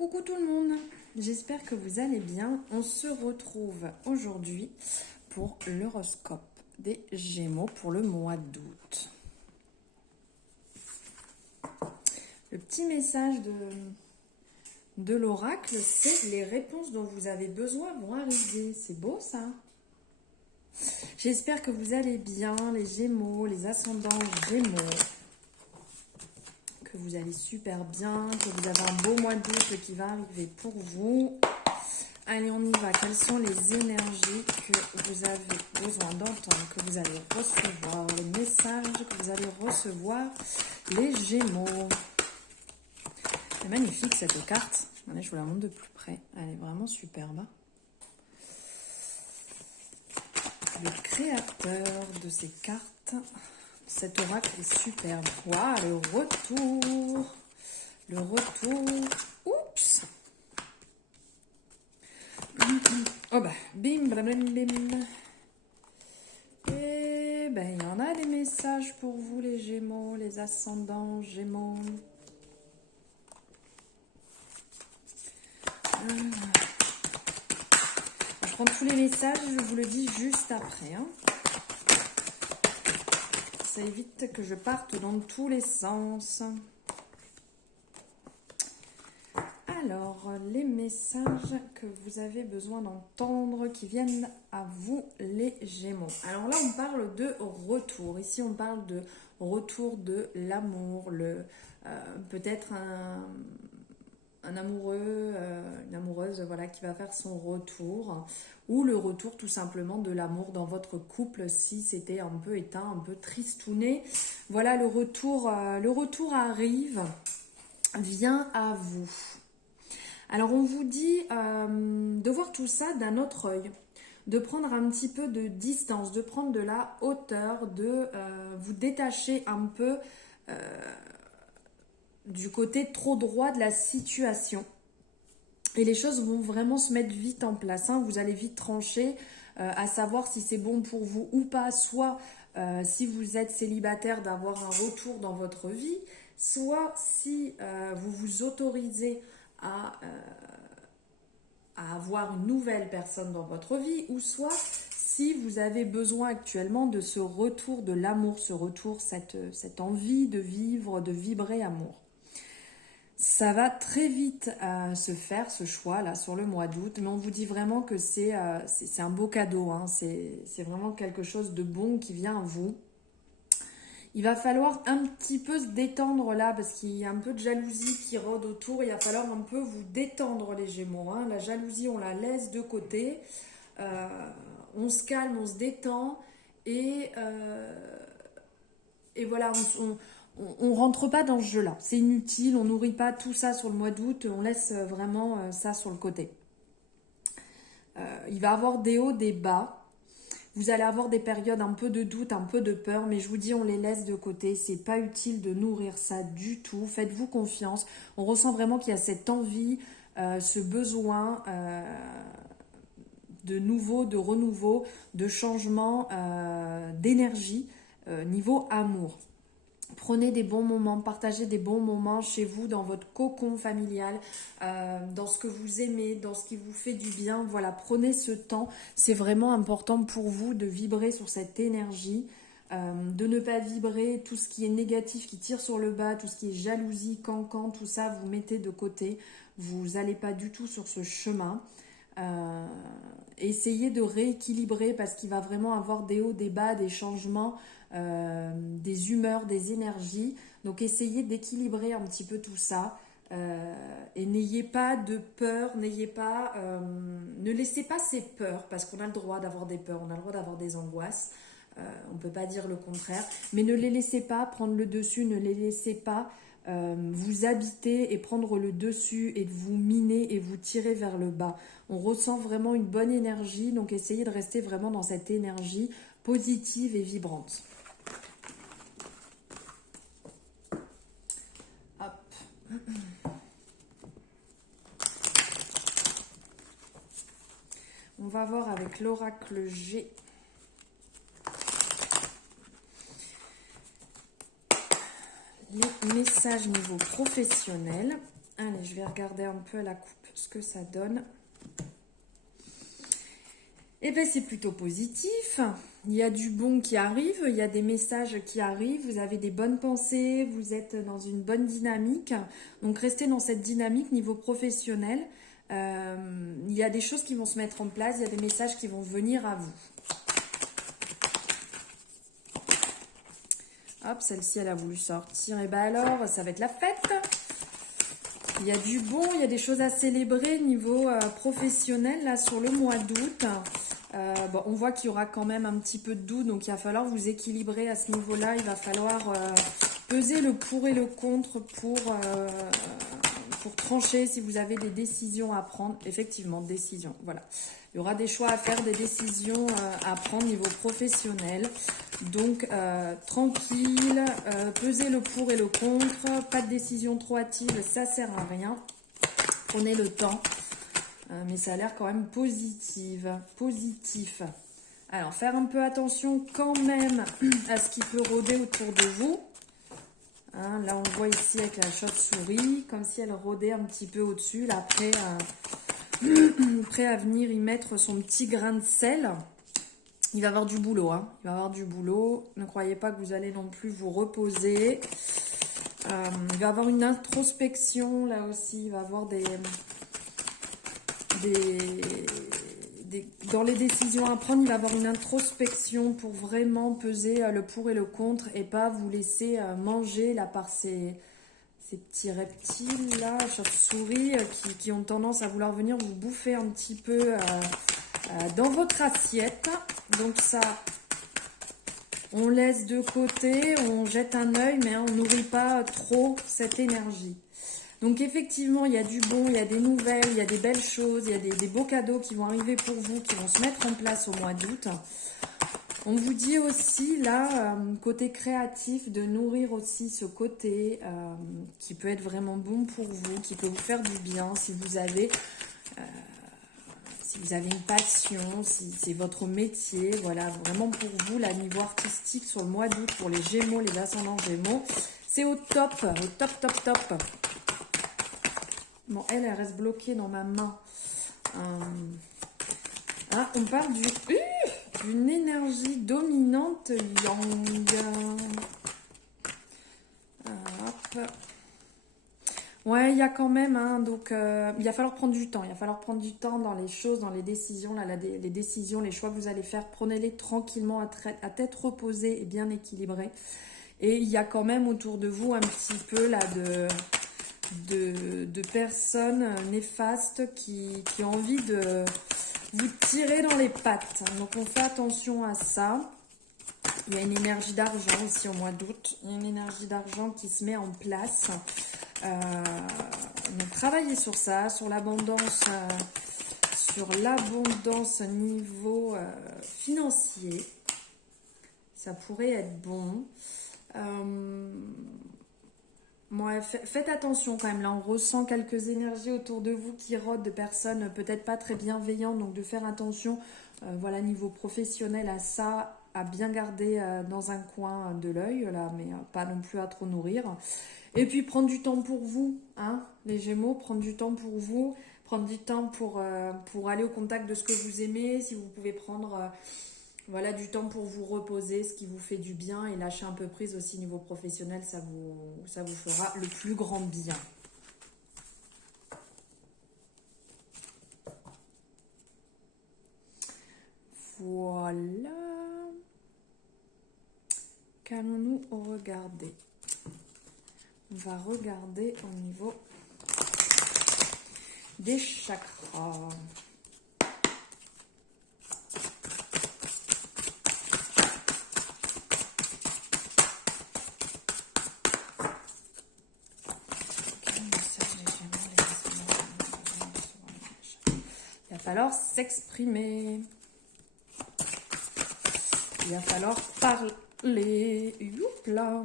Coucou tout le monde, j'espère que vous allez bien. On se retrouve aujourd'hui pour l'horoscope des Gémeaux pour le mois d'août. Le petit message de l'oracle, c'est que les réponses dont vous avez besoin vont arriver. C'est beau ça. J'espère que vous allez bien, les Gémeaux, les ascendants Gémeaux. Que vous allez super bien, que vous avez un beau mois d'août qui va arriver pour vous. Allez, on y va. Quelles sont les énergies que vous avez besoin d'entendre, que vous allez recevoir, les messages que vous allez recevoir, les Gémeaux. C'est magnifique cette carte. Allez, je vous la montre de plus près. Elle est vraiment superbe. Le créateur de ces cartes, cet oracle est superbe. Waouh, le retour. Le retour. Oups. Oh bah, bim, bim, bim, bim. Et ben, il y en a des messages pour vous, les Gémeaux, les ascendants Gémeaux. Je prends tous les messages, je vous le dis juste après. Hein. Ça évite que je parte dans tous les sens. Alors, les messages que vous avez besoin d'entendre qui viennent à vous, les Gémeaux. Alors là, on parle de retour. Ici, on parle de retour de l'amour, peut-être un amoureux, une amoureuse, voilà, qui va faire son retour, ou le retour tout simplement de l'amour dans votre couple si c'était un peu éteint, un peu tristouné. Voilà, le retour arrive, vient à vous. Alors on vous dit de voir tout ça d'un autre œil, de prendre un petit peu de distance, de prendre de la hauteur, de vous détacher un peu du côté trop droit de la situation. Et les choses vont vraiment se mettre vite en place. Hein. Vous allez vite trancher à savoir si c'est bon pour vous ou pas. Soit si vous êtes célibataire d'avoir un retour dans votre vie. Soit si vous vous autorisez à avoir une nouvelle personne dans votre vie. Ou soit si vous avez besoin actuellement de ce retour de l'amour. Ce retour, cette envie de vivre, de vibrer amour. Ça va très vite se faire, ce choix là sur le mois d'août, mais on vous dit vraiment que c'est un beau cadeau, hein. C'est vraiment quelque chose de bon qui vient à vous. Il va falloir un petit peu se détendre là, parce qu'il y a un peu de jalousie qui rôde autour, il va falloir un peu vous détendre les Gémeaux, hein. La jalousie, on la laisse de côté, on se calme, on se détend, et voilà, on rentre pas dans ce jeu-là. C'est inutile, on nourrit pas tout ça sur le mois d'août, on laisse vraiment ça sur le côté. Il va y avoir des hauts, des bas. Vous allez avoir des périodes un peu de doute, un peu de peur, mais je vous dis, on les laisse de côté. C'est pas utile de nourrir ça du tout. Faites-vous confiance. On ressent vraiment qu'il y a cette envie, ce besoin de nouveau, de renouveau, de changement, d'énergie niveau amour. Prenez des bons moments, partagez des bons moments chez vous, dans votre cocon familial, dans ce que vous aimez, dans ce qui vous fait du bien. Voilà, prenez ce temps. C'est vraiment important pour vous de vibrer sur cette énergie, de ne pas vibrer tout ce qui est négatif, qui tire sur le bas, tout ce qui est jalousie, cancan, tout ça, vous mettez de côté. Vous n'allez pas du tout sur ce chemin. Essayez de rééquilibrer parce qu'il va vraiment avoir des hauts, des bas, des changements, des humeurs, des énergies. Donc essayez d'équilibrer un petit peu tout ça et n'ayez pas de peur, ne laissez pas ces peurs, parce qu'on a le droit d'avoir des peurs, on a le droit d'avoir des angoisses, on ne peut pas dire le contraire, mais ne les laissez pas prendre le dessus, ne les laissez pas vous habiter et prendre le dessus et vous miner et vous tirer vers le bas. On ressent vraiment une bonne énergie, donc essayez de rester vraiment dans cette énergie positive et vibrante. Hop. On va voir avec l'oracle G. Les messages niveau professionnel. Allez, je vais regarder un peu à la coupe ce que ça donne. Eh bien, c'est plutôt positif. Il y a du bon qui arrive, il y a des messages qui arrivent, vous avez des bonnes pensées, vous êtes dans une bonne dynamique. Donc, restez dans cette dynamique niveau professionnel. Il y a des choses qui vont se mettre en place, il y a des messages qui vont venir à vous. Hop, celle-ci, elle a voulu sortir. Et bien alors, ça va être la fête. Il y a du bon, il y a des choses à célébrer niveau professionnel là sur le mois d'août. Bon, on voit qu'il y aura quand même un petit peu de doute, donc il va falloir vous équilibrer à ce niveau-là. Il va falloir peser le pour et le contre pour trancher si vous avez des décisions à prendre. Effectivement, décision, voilà. Il y aura des choix à faire, des décisions à prendre niveau professionnel. Donc, tranquille, pesez le pour et le contre. Pas de décision trop hâtive, ça sert à rien. Prenez le temps. Mais ça a l'air quand même positif. Alors, faire un peu attention quand même à ce qui peut rôder autour de vous. Hein, là, on voit ici avec la chauve-souris, comme si elle rôdait un petit peu au-dessus, là, prêt à venir y mettre son petit grain de sel. Il va avoir du boulot, hein. Il va avoir du boulot. Ne croyez pas que vous allez non plus vous reposer. Il va avoir une introspection, là aussi. Il va avoir dans les décisions à prendre, il va avoir une introspection pour vraiment peser le pour et le contre et pas vous laisser manger là par ces petits reptiles là, chauves-souris, qui ont tendance à vouloir venir vous bouffer un petit peu dans votre assiette. Donc ça, on laisse de côté, on jette un œil, mais on nourrit pas trop cette énergie. Donc effectivement, il y a du bon, il y a des nouvelles, il y a des belles choses, il y a des beaux cadeaux qui vont arriver pour vous, qui vont se mettre en place au mois d'août. On vous dit aussi, là, côté créatif, de nourrir aussi ce côté qui peut être vraiment bon pour vous, qui peut vous faire du bien si vous avez une passion, si c'est votre métier, voilà, vraiment pour vous, là, niveau artistique sur le mois d'août, pour les Gémeaux, les ascendants Gémeaux, c'est au top, top. Bon, elle reste bloquée dans ma main. On parle d'une énergie dominante yang. Hop. Ouais, il y a quand même, hein, donc il va falloir prendre du temps. Il va falloir prendre du temps dans les choses, dans les décisions. Là, les décisions, les choix que vous allez faire, prenez-les tranquillement, à tête reposée et bien équilibrée. Et il y a quand même autour de vous un petit peu là de personnes néfastes qui ont envie de vous tirer dans les pattes. Donc on fait attention à ça. Il y a une énergie d'argent ici au mois d'août. Il y a une énergie d'argent qui se met en place. Donc travaillez sur ça, sur l'abondance niveau financier. Ça pourrait être bon. Ouais, faites attention quand même, là on ressent quelques énergies autour de vous qui rôdent, de personnes peut-être pas très bienveillantes, donc de faire attention, voilà, niveau professionnel à ça, à bien garder dans un coin de l'œil, là, mais pas non plus à trop nourrir. Et puis prendre du temps pour vous, hein, les Gémeaux, prendre du temps pour vous, prendre du temps pour aller au contact de ce que vous aimez, si vous pouvez prendre... Voilà, du temps pour vous reposer, ce qui vous fait du bien, et lâcher un peu prise aussi niveau professionnel, ça vous fera le plus grand bien. Voilà. Qu'allons-nous regarder? On va regarder au niveau des chakras. Il va falloir s'exprimer. Il va falloir parler. Youpla.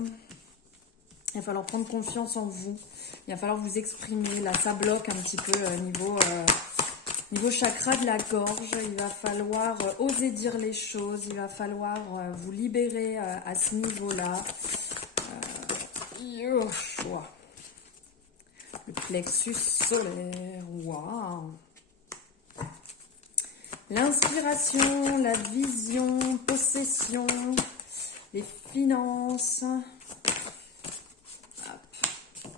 Il va falloir prendre confiance en vous. Il va falloir vous exprimer. Là, ça bloque un petit peu niveau chakra de la gorge. Il va falloir oser dire les choses. Il va falloir vous libérer à ce niveau-là. Le plexus solaire. Waouh! L'inspiration, la vision, possession, les finances. Hop.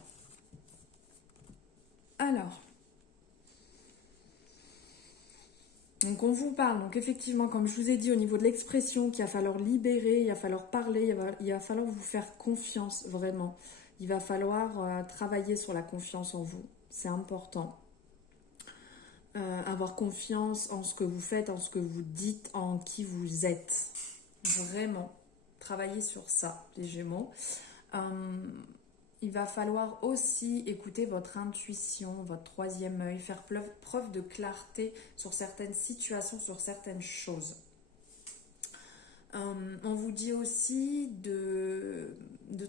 Alors. Donc on vous parle, donc effectivement, comme je vous ai dit, au niveau de l'expression, qu'il va falloir libérer, il va falloir parler, il va falloir vous faire confiance, vraiment. Il va falloir travailler sur la confiance en vous, c'est important. Avoir confiance en ce que vous faites, en ce que vous dites, en qui vous êtes. Vraiment, travailler sur ça, les Gémeaux. Il va falloir aussi écouter votre intuition, votre troisième œil, faire preuve de clarté sur certaines situations, sur certaines choses. On vous dit aussi de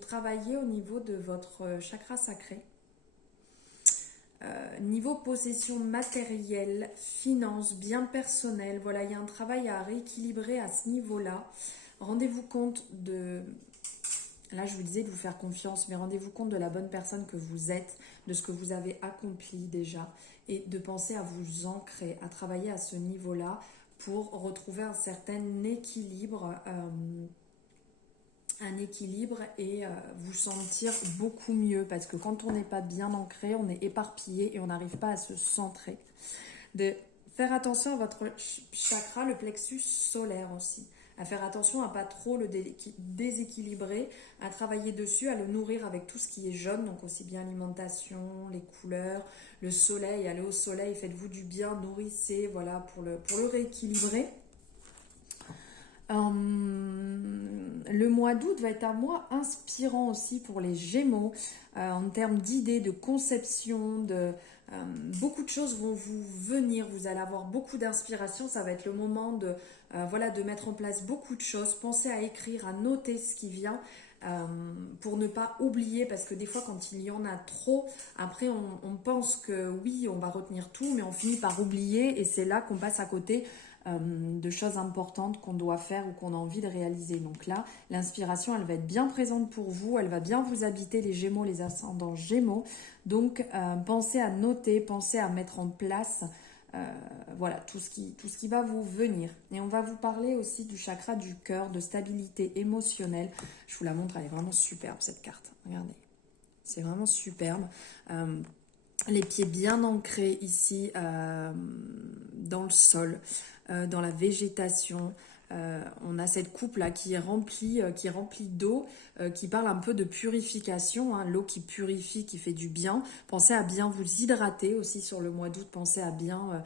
travailler au niveau de votre chakra sacré. Niveau possession matérielle, finances, biens personnels, voilà, il y a un travail à rééquilibrer à ce niveau-là. Rendez-vous compte de... Là, je vous disais de vous faire confiance, mais rendez-vous compte de la bonne personne que vous êtes, de ce que vous avez accompli déjà, et de penser à vous ancrer, à travailler à ce niveau-là pour retrouver un certain équilibre, et vous sentir beaucoup mieux, parce que quand on n'est pas bien ancré, on est éparpillé et on n'arrive pas à se centrer. De faire attention à votre chakra, le plexus solaire aussi. À faire attention à pas trop le déséquilibrer, à travailler dessus, à le nourrir avec tout ce qui est jaune, donc aussi bien l'alimentation, les couleurs, le soleil, allez au soleil, faites-vous du bien, nourrissez, voilà, pour le rééquilibrer. Le mois d'août va être un mois inspirant aussi pour les Gémeaux, en termes d'idées, de conception, beaucoup de choses vont vous venir, vous allez avoir beaucoup d'inspiration, ça va être le moment de mettre en place beaucoup de choses, pensez à écrire, à noter ce qui vient, pour ne pas oublier, parce que des fois quand il y en a trop, après on pense que oui, on va retenir tout, mais on finit par oublier et c'est là qu'on passe à côté de choses importantes qu'on doit faire ou qu'on a envie de réaliser. Donc là, l'inspiration, elle va être bien présente pour vous, elle va bien vous habiter, les Gémeaux, les ascendants Gémeaux. Donc pensez à noter, pensez à mettre en place tout ce qui va vous venir. Et on va vous parler aussi du chakra du cœur, de stabilité émotionnelle. Je vous la montre, elle est vraiment superbe cette carte. Regardez, c'est vraiment superbe. Les pieds bien ancrés ici dans le sol, dans la végétation. On a cette coupe là qui est remplie d'eau, qui parle un peu de purification, hein, l'eau qui purifie, qui fait du bien. Pensez à bien vous hydrater aussi sur le mois d'août, pensez à bien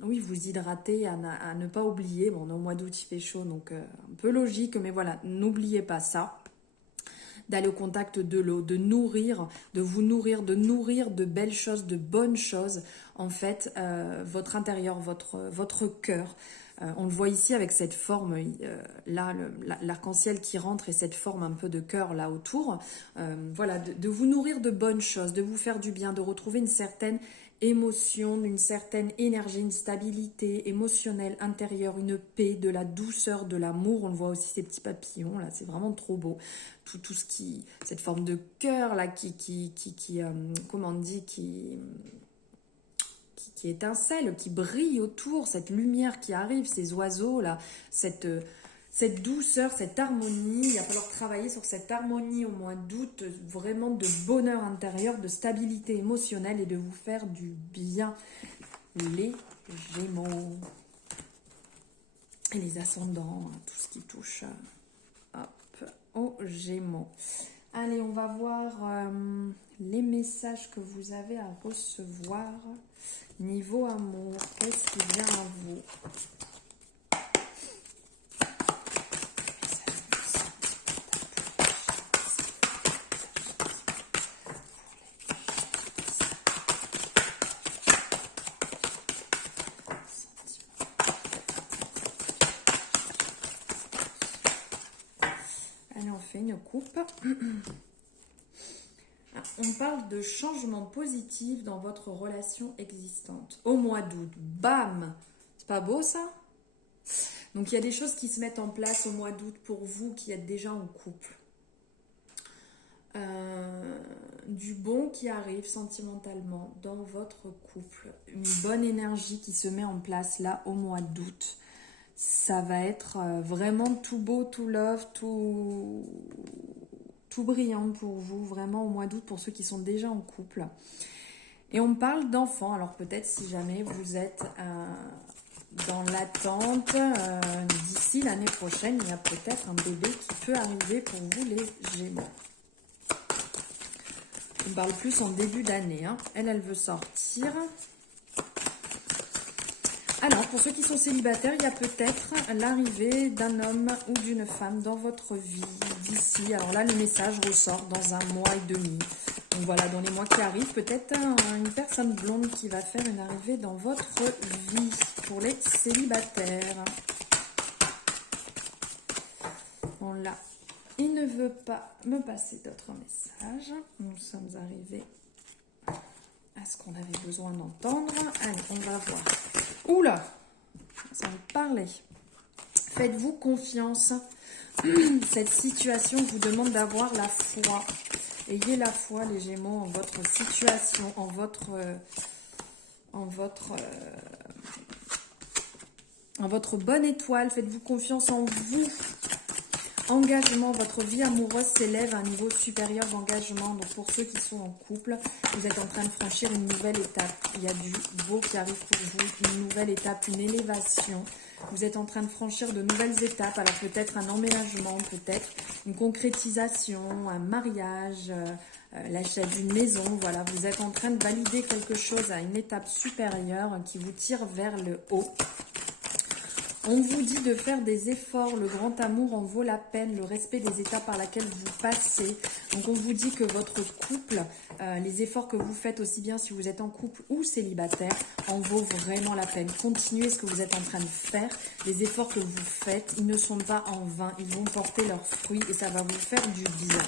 vous hydrater, à ne pas oublier. Bon, au mois d'août il fait chaud, donc un peu logique, mais voilà, n'oubliez pas ça. D'aller au contact de l'eau, de vous nourrir, de nourrir de belles choses, de bonnes choses, en fait, votre intérieur, votre cœur. On le voit ici avec cette forme, là, l'arc-en-ciel qui rentre et cette forme un peu de cœur là autour. De vous nourrir de bonnes choses, de vous faire du bien, de retrouver une certaine émotion, une certaine énergie, une stabilité émotionnelle intérieure, une paix, de la douceur, de l'amour. On le voit aussi ces petits papillons là, c'est vraiment trop beau. Tout ce qui, cette forme de cœur là qui étincelle, qui brille autour, cette lumière qui arrive, ces oiseaux là, cette douceur, cette harmonie. Il va falloir travailler sur cette harmonie au mois d'août, vraiment de bonheur intérieur, de stabilité émotionnelle et de vous faire du bien, les Gémeaux et les ascendants, tout ce qui touche aux Gémeaux. Allez, on va voir les messages que vous avez à recevoir. Niveau amour, qu'est-ce qui vient à vous? Allez, on fait une coupe. On parle de changement positif dans votre relation existante. Au mois d'août, bam! C'est pas beau ça? Donc il y a des choses qui se mettent en place au mois d'août pour vous qui êtes déjà en couple. du bon qui arrive sentimentalement dans votre couple, une bonne énergie qui se met en place là au mois d'août. Ça va être vraiment tout beau, tout love, tout brillant pour vous, vraiment au mois d'août pour ceux qui sont déjà en couple. Et on parle d'enfants, alors peut-être si jamais vous êtes dans l'attente, d'ici l'année prochaine, il y a peut-être un bébé qui peut arriver pour vous les Gémeaux. On parle plus en début d'année, hein. Elle veut sortir. Alors, pour ceux qui sont célibataires, il y a peut-être l'arrivée d'un homme ou d'une femme dans votre vie d'ici. Alors là, le message ressort dans un mois et demi. Donc voilà, dans les mois qui arrivent, peut-être une personne blonde qui va faire une arrivée dans votre vie pour les célibataires. Voilà. Il ne veut pas me passer d'autres messages. Nous sommes arrivés à ce qu'on avait besoin d'entendre. Allez, on va voir. Oula, ça va parler. Faites-vous confiance. Cette situation vous demande d'avoir la foi. Ayez la foi, les Gémeaux, en votre situation, en votre bonne étoile. Faites-vous confiance en vous. Engagement, votre vie amoureuse s'élève à un niveau supérieur d'engagement. Donc pour ceux qui sont en couple, vous êtes en train de franchir une nouvelle étape. Il y a du beau qui arrive pour vous, une nouvelle étape, une élévation. Vous êtes en train de franchir de nouvelles étapes. Alors peut-être un emménagement, peut-être une concrétisation, un mariage, l'achat d'une maison. Voilà, vous êtes en train de valider quelque chose à une étape supérieure qui vous tire vers le haut. On vous dit de faire des efforts, le grand amour en vaut la peine, le respect des étapes par lesquelles vous passez. Donc on vous dit que votre couple, les efforts que vous faites aussi bien si vous êtes en couple ou célibataire, en vaut vraiment la peine. Continuez ce que vous êtes en train de faire. Les efforts que vous faites, ils ne sont pas en vain, ils vont porter leurs fruits et ça va vous faire du bien.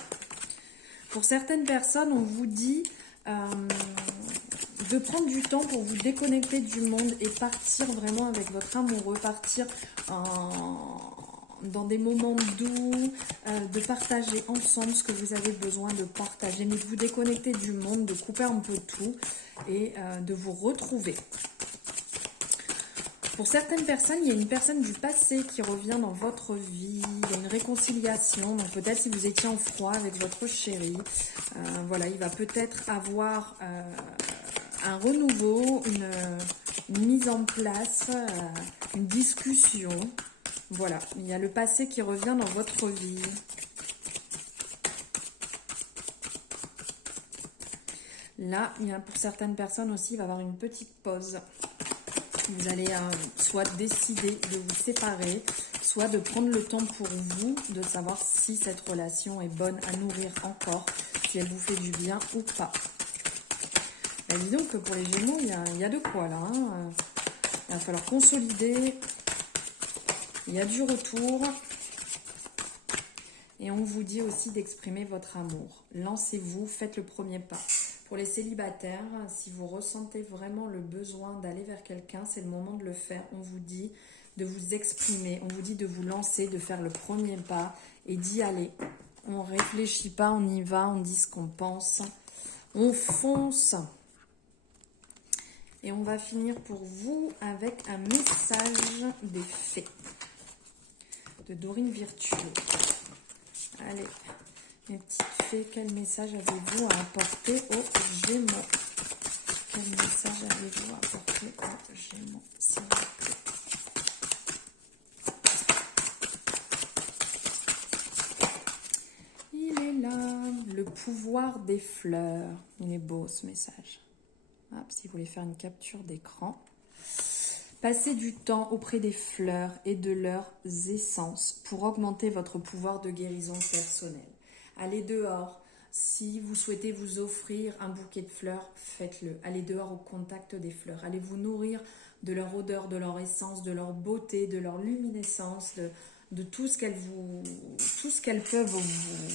Pour certaines personnes, on vous dit de prendre du temps pour vous déconnecter du monde et partir vraiment avec votre amoureux, partir dans des moments doux, de partager ensemble ce que vous avez besoin de partager, mais de vous déconnecter du monde, de couper un peu tout et de vous retrouver. Pour certaines personnes, il y a une personne du passé qui revient dans votre vie, il y a une réconciliation, donc peut-être si vous étiez en froid avec votre chéri, voilà, il va peut-être avoir un renouveau, une mise en place, une discussion, voilà, il y a le passé qui revient dans votre vie. Là, il y a, pour certaines personnes aussi, il va y avoir une petite pause. Vous allez soit décider de vous séparer, soit de prendre le temps pour vous, de savoir si cette relation est bonne à nourrir encore, si elle vous fait du bien ou pas. Ben, dis donc que pour les Gémeaux, il y a de quoi là. Hein. Il va falloir consolider. Il y a du retour. Et on vous dit aussi d'exprimer votre amour. Lancez-vous, faites le premier pas. Pour les célibataires, si vous ressentez vraiment le besoin d'aller vers quelqu'un, c'est le moment de le faire. On vous dit de vous exprimer, on vous dit de vous lancer, de faire le premier pas et d'y aller. On ne réfléchit pas, on y va, on dit ce qu'on pense, on fonce. Et on va finir pour vous avec un message des fées de Dorine Virtuo. Allez. Mes petites fées, quel message avez-vous à apporter aux Gémeaux? Quel message avez-vous à apporter aux Gémeaux, s'il vous plaît? Il est là, le pouvoir des fleurs. Il est beau ce message. Hop, si vous voulez faire une capture d'écran. Passez du temps auprès des fleurs et de leurs essences pour augmenter votre pouvoir de guérison personnelle. Allez dehors, si vous souhaitez vous offrir un bouquet de fleurs, faites-le. Allez dehors au contact des fleurs. Allez vous nourrir de leur odeur, de leur essence, de leur beauté, de leur luminescence, de tout ce qu'elles peuvent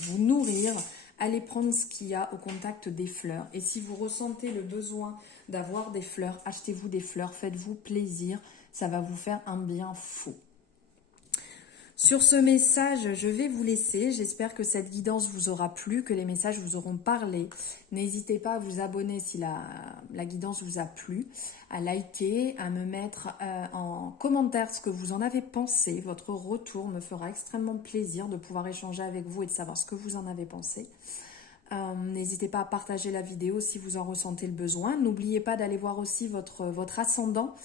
vous nourrir. Allez prendre ce qu'il y a au contact des fleurs. Et si vous ressentez le besoin d'avoir des fleurs, achetez-vous des fleurs, faites-vous plaisir. Ça va vous faire un bien fou. Sur ce message, je vais vous laisser. J'espère que cette guidance vous aura plu, que les messages vous auront parlé. N'hésitez pas à vous abonner si la guidance vous a plu, à liker, à me mettre en commentaire ce que vous en avez pensé. Votre retour me fera extrêmement plaisir de pouvoir échanger avec vous et de savoir ce que vous en avez pensé. N'hésitez pas à partager la vidéo si vous en ressentez le besoin. N'oubliez pas d'aller voir aussi votre ascendant.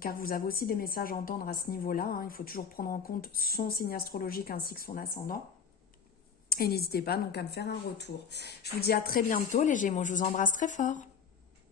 Car vous avez aussi des messages à entendre à ce niveau-là. Hein. Il faut toujours prendre en compte son signe astrologique ainsi que son ascendant. Et n'hésitez pas donc à me faire un retour. Je vous dis à très bientôt les Gémeaux, je vous embrasse très fort.